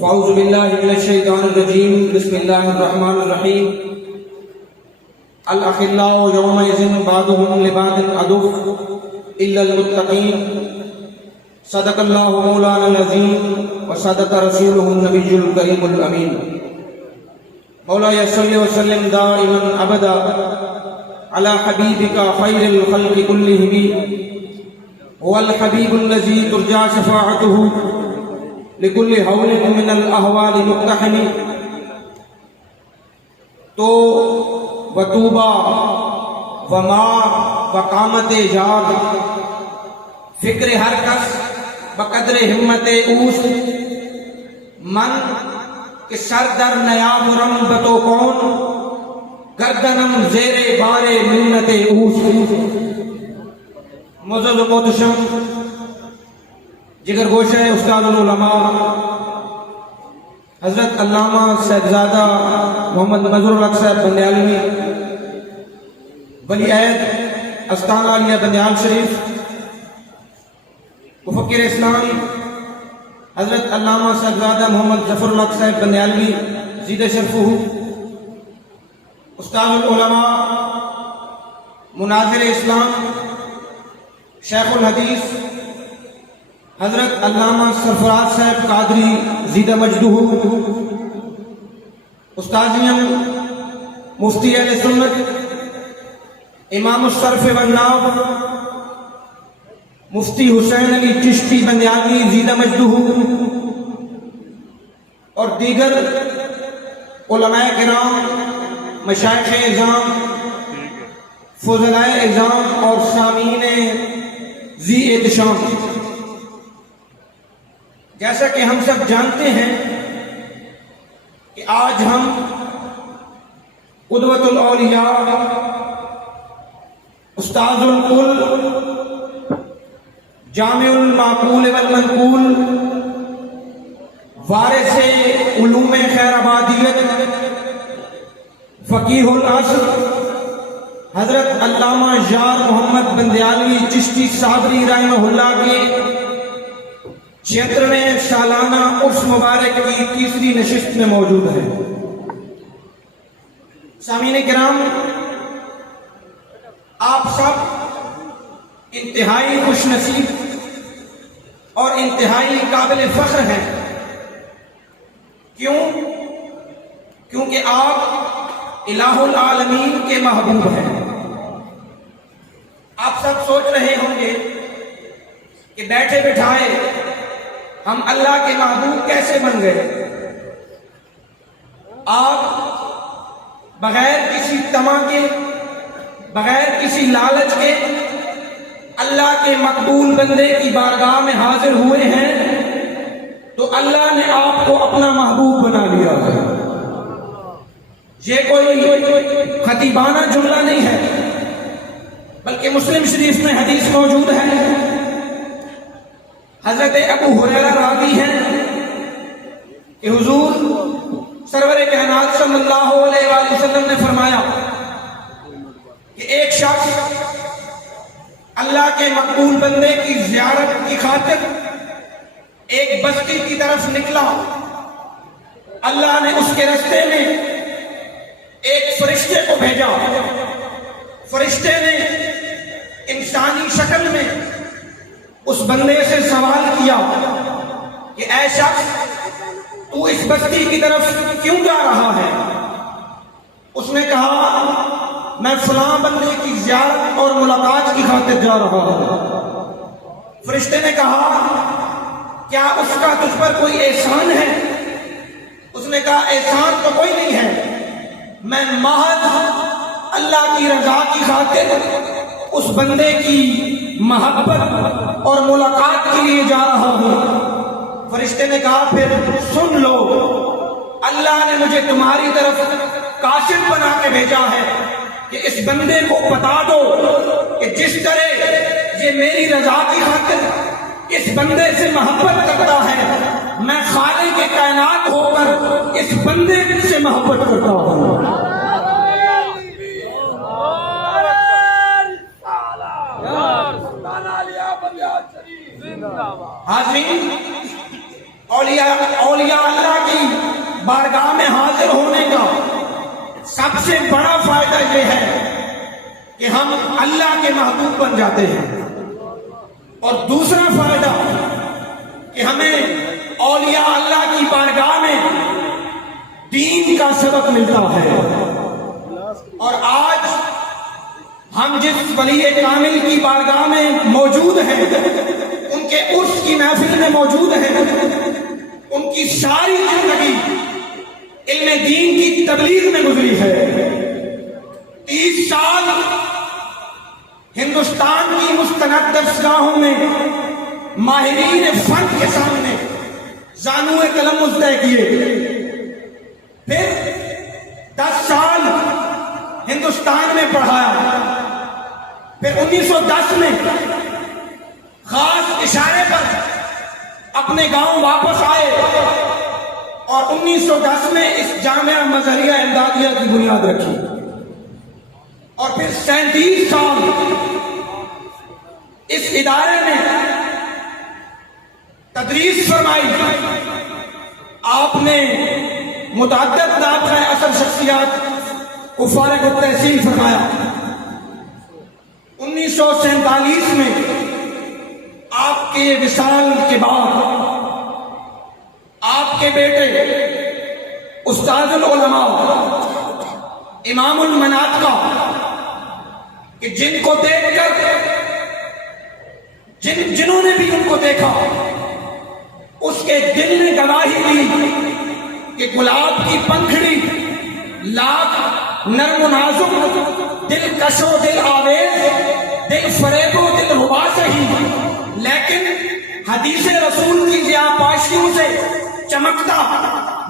فاعوذ باللہ من الشیطان الرجیم بسم اللہ الرحمن الرحیم الاخلاء یومئذ بعضهم لبعض عدو الا المتقین صدق اللہ مولانا العظیم وصدق رسولہ النبی الکریم الامین مولاي صل وسلم دائما ابدا على حبيبك خير الخلق كلهم هو الحبيب الذي ترجى شفاعته لكل هول من الاهوال مقتحم تو وطوبى وما وقامت جاد فکر ہر کس بقدر ہمت اوست من کہ سر در نیاب رمبتو کون گردنم زیر بار منت اوست معزز و محتشم جگر گوشہ استاد العلماء حضرت علامہ صاحبزادہ محمد نذر الحق صاحب بندیالوی ولی عہد استانہ علیہ بندیال شریف مفکر اسلامی حضرت علامہ صاحبزادہ محمد ظفر الحق صاحب بندیالوی زید شرفہ استاد العلماء مناظر اسلام شیخ الحدیث حضرت علامہ سرفراز صاحب قادری زیدہ مجدہ استاذیم مفتی اہل سنت امام الصرف والناو مفتی حسین علی چشتی بندیالوی زیدہ مجدہ اور دیگر علماء کرام مشائخ اعظام فضلاء اعظام اور سامعین ذی احتشام، جیسا کہ ہم سب جانتے ہیں کہ آج ہم قدوۃ الاولیاء استاذ الکل جامع المعقول والمنقول وارث علوم خیر آبادیت فقیہ العصر حضرت علامہ یار محمد بندیالوی چشتی صابری رحمہ اللہ کے 76ویں سالانہ عرس مبارک کی تیسری نشست میں موجود ہے۔ سامعین کرام، آپ سب انتہائی خوش نصیب اور انتہائی قابل فخر ہیں۔ کیوں؟ کیونکہ آپ الہ العالمین کے محبوب ہیں۔ آپ سب سوچ رہے ہوں گے کہ بیٹھے بٹھائے ہم اللہ کے محبوب کیسے بن گئے؟ آپ بغیر کسی طمع کے، بغیر کسی لالچ کے اللہ کے مقبول بندے کی بارگاہ میں حاضر ہوئے ہیں تو اللہ نے آپ کو اپنا محبوب بنا لیا ہے۔ یہ کوئی خطیبانہ جملہ نہیں ہے، بلکہ مسلم شریف میں حدیث موجود ہے۔ حضرت ابو ہریرہ راوی ہیں کہ حضور سرور کائنات صلی اللہ علیہ وآلہ وسلم نے فرمایا کہ ایک شخص اللہ کے مقبول بندے کی زیارت کی خاطر ایک بستی کی طرف نکلا۔ اللہ نے اس کے راستے میں ایک فرشتے کو بھیجا۔ فرشتے نے انسانی شکل میں اس بندے سے سوال کیا کہ اے شخص، تو اس بستی کی طرف کیوں جا رہا ہے؟ اس نے کہا میں فلاں بندے کی زیارت اور ملاقات کی خاطر جا رہا ہوں۔ فرشتے نے کہا کیا اس کا تجھ پر کوئی احسان ہے؟ اس نے کہا احسان تو کوئی نہیں ہے، میں محض اللہ کی رضا کی خاطر اس بندے کی محبت اور ملاقات کے لیے جا رہا ہوں۔ فرشتے نے کہا پھر سن لو، اللہ نے مجھے تمہاری طرف کاشف بنا کے بھیجا ہے کہ اس بندے کو بتا دو کہ جس طرح یہ میری رضا کی خاطر اس بندے سے محبت کرتا ہے، میں خالق کے کائنات ہو کر اس بندے سے محبت کرتا ہوں۔ حاضرین، اولیاء اللہ کی بارگاہ میں حاضر ہونے کا سب سے بڑا فائدہ یہ ہے کہ ہم اللہ کے محبوب بن جاتے ہیں، اور دوسرا فائدہ کہ ہمیں اولیاء اللہ کی بارگاہ میں دین کا سبق ملتا ہے۔ اور آج ہم جس ولی کامل کی بارگاہ میں موجود ہیں، ان کے عرس کی محفل میں موجود ہیں، ان کی ساری زندگی علم دین کی تبلیغ میں گزری ہے۔ 30 سال ہندوستان کی مستند درسگاہوں میں ماہرین فن کے سامنے زانوئے قلم مزدہ کیے، پھر 10 سال ہندوستان میں پڑھایا، پھر 1910 میں خاص اشارے پر اپنے گاؤں واپس آئے اور 1910 میں اس جامعہ مظہریہ امدادیہ کی بنیاد رکھی، اور پھر 37 سال اس ادارے میں تدریس فرمائی۔ آپ نے متعدد نابغہ اثر شخصیات کو فارغ التحصیل فرمایا۔ 1947 میں آپ کے وصال کے بعد آپ کے بیٹے استاد العلماء امام المناطقہ کہ جن کو دیکھ کر جنہوں نے بھی ان کو دیکھا اس کے دل نے گواہی دی کہ گلاب کی پنکھڑی لاکھ نرم و نازک، دل کش و دل آویز، دل فریب و دل ربا سہی، لیکن حدیث رسول کی ضیاء پاشیوں سے چمکتا،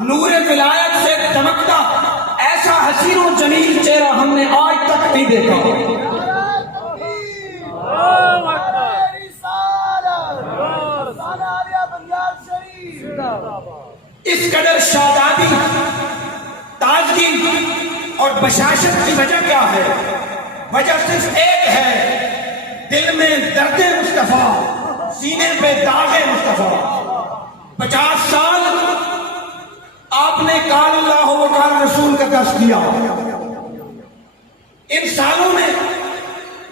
نور ولایت سے دمکتا ایسا حسین و جمیل چہرہ ہم نے آج تک نہیں دیکھا۔ اس قدر شادابی، تازگی اور بشاشت کی وجہ کیا ہے؟ وجہ صرف ایک ہے، دل میں درد مصطفیٰ، سینے پہ داغ مصطفیٰ۔ 50 سال آپ نے قال اللہ و قال رسول کا درس دیا۔ ان سالوں میں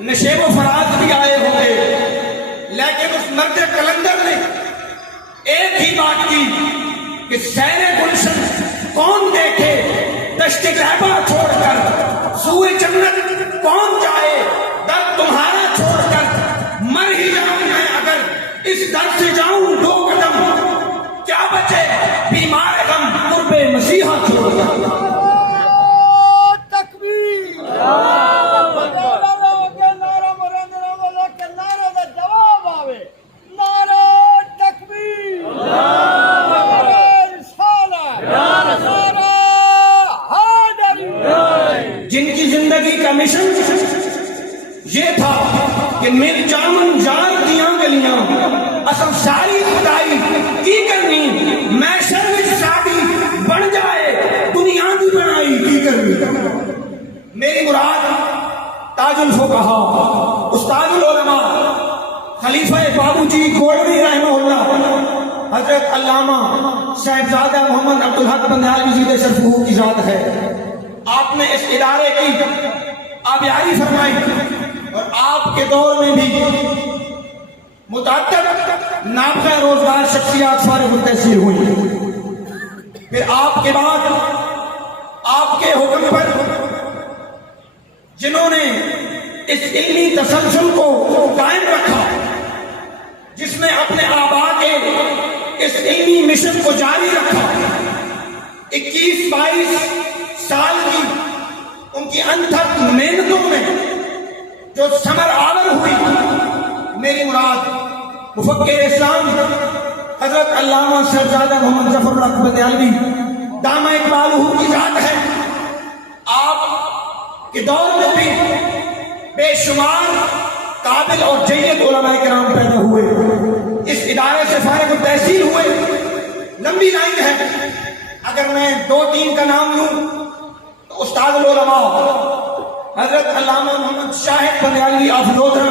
نشیب و فراز بھی آئے ہوں گے، لیکن اس مرد کلندر نے ایک ہی بات کی کہ سیر گلشن کون دیکھے دشت غیبہ چھوڑ کر، سوئے جنت کون جائے در تمہارا چھوڑ کر، مر ہی جاؤں میں اگر اس در سے جاؤں 2 قدم، کیا بچے بیمار غم قرب مسیحا چھوڑ کر۔ جن کی زندگی کا مشن یہ تھا کہ مل جامن جان دیاں گلیاں اصل ساری خدائی کی کرنی، میں شرمش شادی بن جائے دنیا کی بنائی کی کرنی۔ میری مراد تاج الفقہا استاد العلماء خلیفہ بابو جی گولوی رحمہ اللہ حضرت علامہ صاحبزادہ محمد عبدالحق بندیالوی زیدہ شرفہ کی ذات ہے۔ آپ نے اس ادارے کی آبیاری فرمائی، اور آپ کے دور میں بھی متعدد نابغہ روزگار شخصیات فارغ التحصیل ہوئی۔ پھر آپ کے بعد آپ کے حکم پر جنہوں نے اس علمی تسلسل کو قائم رکھا، جس نے اپنے آباء کے اس علمی مشن کو جاری رکھا، 21-22 سال کی ان کی انتھک محنتوں میں جو ثمر آور ہوئی، میری مراد مفکر اسلام حضرت علامہ صاحبزادہ محمد ظفر الحق بندیالوی دامہ اقبالہ کی ذات ہے۔ آپ کے دور میں بھی بے شمار قابل اور جید علماء کرام پیدا ہوئے، اس ادارے سے فارغ التحصیل ہوئے۔ لمبی لائن ہے، اگر میں 2-3 کا نام لوں تو استاد العلماء حضرت علامہ محمد شاہد بندیالوی آف لودھرا،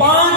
5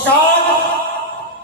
7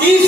30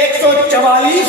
144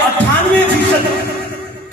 98%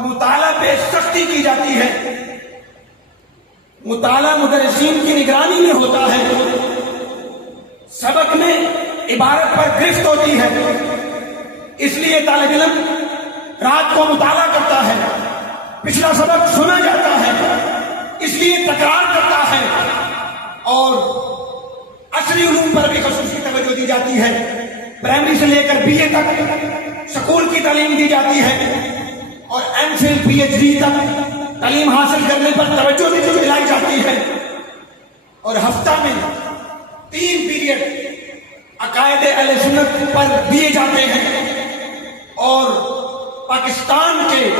مطالعہ پہ سختی کی جاتی ہے. مطالعہ مدرسین کی نگرانی میں ہوتا ہے. سبق میں عبارت پر گرفت ہوتی ہے. اس لیے طالب علم رات کو مطالعہ کرتا ہے. پچھلا سبق سنا جاتا ہے اس لیے تکرار کرتا ہے. اور عصری علوم پر بھی خصوصی توجہ دی جاتی ہے. پرائمری سے لے کر بی اے تک سکول کی تعلیم دی جاتی ہے اور M Phil P H D تک تعلیم حاصل کرنے پر توجہ بھی دلائی جاتی ہے. اور ہفتہ میں 3 پیریڈ عقائد اہل سنت پر دیے جاتے ہیں. اور پاکستان کے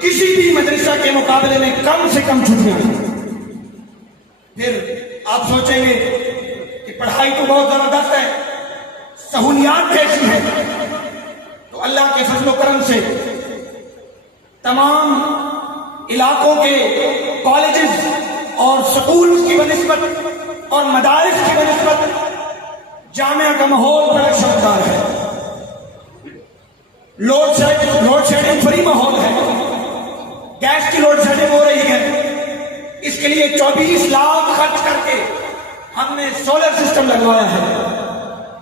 کسی بھی مدرسہ کے مقابلے میں کم سے کم چھٹیاں ہیں. پھر آپ سوچیں گے کہ پڑھائی تو بہت زبردست ہے, سہولیات کیسی ہیں؟ تو اللہ کے فضل و کرم سے تمام علاقوں کے کالجز اور سکول کی بنسبت اور مدارس کی بنسبت جامعہ کا ماحول بڑا شاندار ہے. لوڈ شیڈنگ فری ماحول ہے. گیس کی لوڈ شیڈنگ ہو رہی ہے, اس کے لیے 24 لاکھ خرچ کر کے ہم نے سولر سسٹم لگوایا ہے.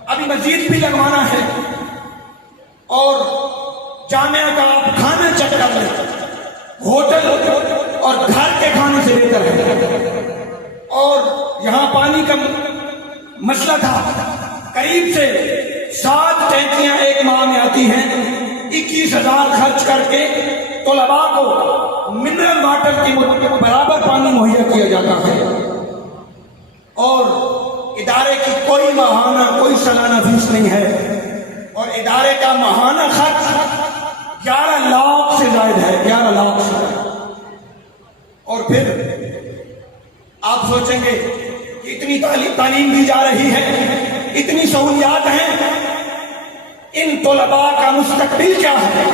ابھی مزید بھی لگوانا ہے. اور جامعہ کا آپ کھانا چیک کر لیں, ہوٹل اور گھر کے کھانے سے بہتر ہے. اور یہاں پانی کا مسئلہ تھا, قریب سے 7 ٹینکیاں ایک ماہ میں آتی ہیں. 21,000 خرچ کر کے طلباء کو منرل واٹر کی برابر پانی مہیا کیا جاتا ہے. اور ادارے کی کوئی ماہانہ کوئی سالانہ فیس نہیں ہے. اور ادارے کا ماہانہ خرچ 11 لاکھ سے زائد ہے. 11 لاکھ سے. اور پھر آپ سوچیں گے کہ اتنی تعلیم دی جا رہی ہے, اتنی سہولیات ہیں, ان طلباء کا مستقبل کیا ہے؟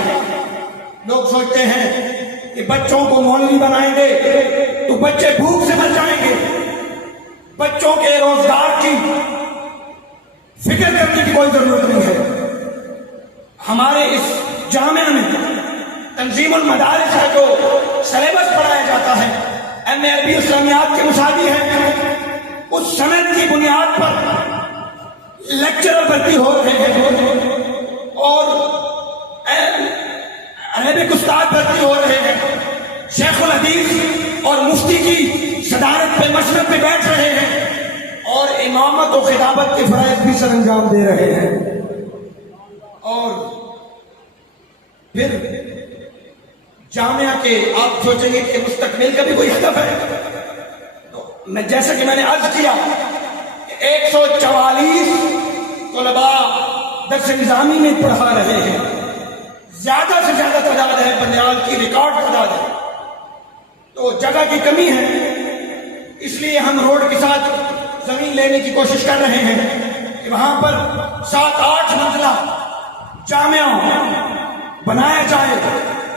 لوگ سوچتے ہیں کہ بچوں کو مولوی بنائیں گے تو بچے بھوک سے مر جائیں گے. بچوں کے روزگار کی فکر کرنے کی کوئی ضرورت نہیں ہے. ہمارے اس جامعہ میں تنظیم المدارس ہے جو سلیبس پڑھایا جاتا ہے, ایم اے عربی اسلامیات کے مساوی ہے. اس سند کی بنیاد پر لیکچرر بھرتی ہو رہے ہیں اور عربک استاد بھرتی ہو رہے ہیں. شیخ الحدیث اور مفتی کی صدارت پہ مشرف پہ بیٹھ رہے ہیں اور امامت و خطابت کے فرائض بھی سر انجام دے رہے ہیں. اور پھر جامعہ کے آپ سوچیں گے کہ مستقبل کا بھی کوئی ہدف ہے. تو میں جیسا کہ میں نے عرض کیا 144 طلباء درس نظامی میں پڑھا رہے ہیں. زیادہ سے زیادہ تعداد ہے, بنیال کی ریکارڈ تعداد ہے. تو جگہ کی کمی ہے, اس لیے ہم روڈ کے ساتھ زمین لینے کی کوشش کر رہے ہیں کہ وہاں پر 7-8 منزلہ جامعہ بنایا جائے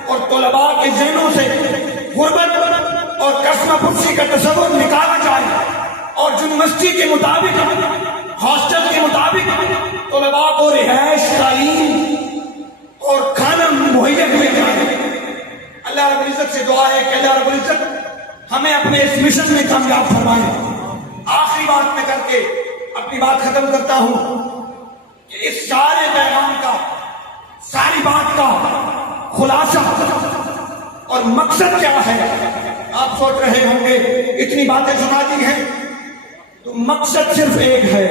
اور طلباء کے ذہنوں سے غربت اور قسمہ پرسی کا تصور نکالا جائے اور یونیورسٹی کے مطابق, ہاسٹل کے مطابق طلباء کو رہائش, تعلیم اور کھانا مہیا کیا جائے. اللہ رب العزت سے دعا ہے کہ اللہ رب العزت ہمیں اپنے اس مشن میں کامیاب فرمائے. آخری بات میں کر کے اپنی بات ختم کرتا ہوں کہ اس سارے پیغام کا, ساری بات کا خلاصہ اور مقصد کیا ہے؟ آپ سوچ رہے ہوں گے اتنی باتیں سنا دی ہیں, تو مقصد صرف ایک ہے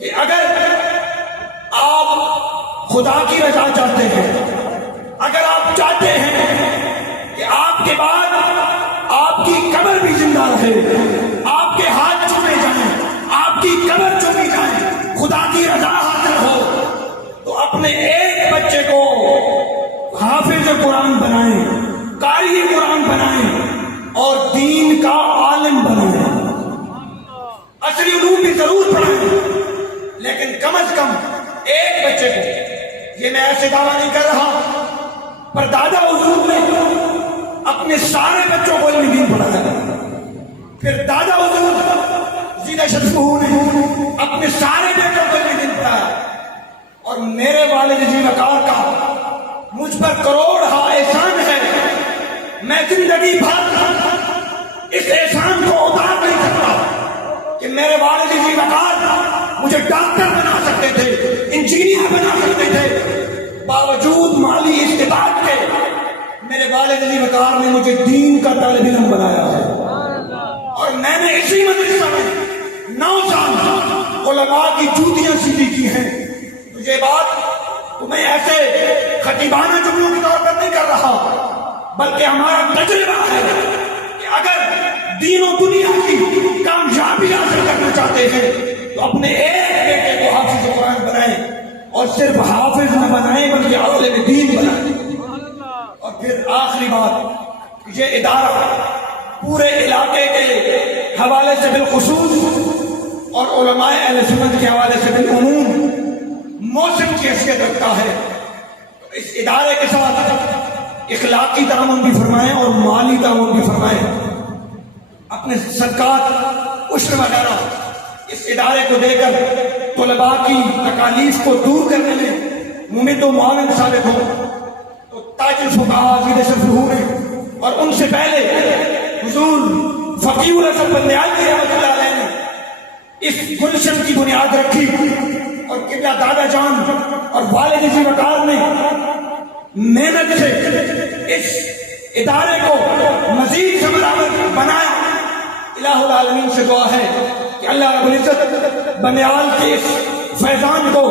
کہ اگر آپ خدا کی رضا چاہتے ہیں, اگر آپ چاہتے ہیں کہ آپ کے بعد آپ کی قبر بھی زندہ رہے, آپ کے ہاتھ چومے جائیں, آپ کی قبر چومی جائے, خدا کی رضا حاصل ہو, تو اپنے ایک بچے کو حافظ قرآن بنائیں, قاری قرآن بنائیں اور دین کا عالم بنائیں. عصری علوم بھی ضرور پڑھائیں, لیکن کم از کم ایک بچے کو, یہ میں ایسے دعویٰ نہیں کر رہا, پر دادا حضور نے اپنے سارے بچوں کو علم دین پڑھایا. پھر دادا حضور زیدہ شرف نے اپنے سارے بیٹوں کو علم دین پڑھایا. اور میرے والد جی وقار کا مجھ پر کروڑ ہا احسان ہے میں زندگی بھر اس احسان کو اتار نہیں سکتا کہ میرے والد جی وقار مجھے ڈاکٹر بنا سکتے تھے، انجینئر بنا سکتے تھے، باوجود مالی استطاعت کے میرے والد جی وقار نے مجھے دین کا طالب علم بنایا ہے، اور میں نے اسی مدرسہ میں 9 سال علماء کی جوتیاں سیدھی کی ہیں۔ مجھے بات تمہیں ایسے خطیبانہ جملوں کے طور پر نہیں کر رہا، بلکہ ہمارا تجربہ ہے کہ اگر دین و دنیا کی کامیابی حاصل کرنا چاہتے ہیں تو اپنے ایک بیٹے کو حافظ قرآن بنائیں، اور صرف حافظ نہ بنائیں بلکہ عالم دین بنائیں۔ اور پھر آخری بات، یہ ادارہ پورے علاقے کے حوالے سے بالخصوص اور علماء اہل سنت کے حوالے سے بالعموم موسم کی حیثیت رکھتا ہے۔ اس ادارے کے ساتھ اخلاقی تعاون بھی فرمائیں اور مالی تعاون بھی فرمائیں۔ اپنے صدقات، عشر وغیرہ اس ادارے کو دے کر طلباء کی تکالیف کو دور کرنے میں ممد و معاون ثابت ہو۔ تو تاج الفقہاء عزیز شرف نے، اور ان سے پہلے حضور فقیہ الاسد بندیال رحمۃ اللہ علیہ نے اس گلشن کی بنیاد رکھی، اور قبلہ دادا جان اور والد جی وقار نے محنت سے اس ادارے کو مزید ثمرآور بنایا۔ الہ العالمین سے دعا ہے کہ اللہ رب العزت بندیال کے اس فیضان کو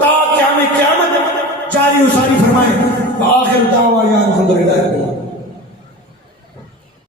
تا قیام قیامت جاری و ساری فرمائے۔ وآخر دعوانا الحمدللہ۔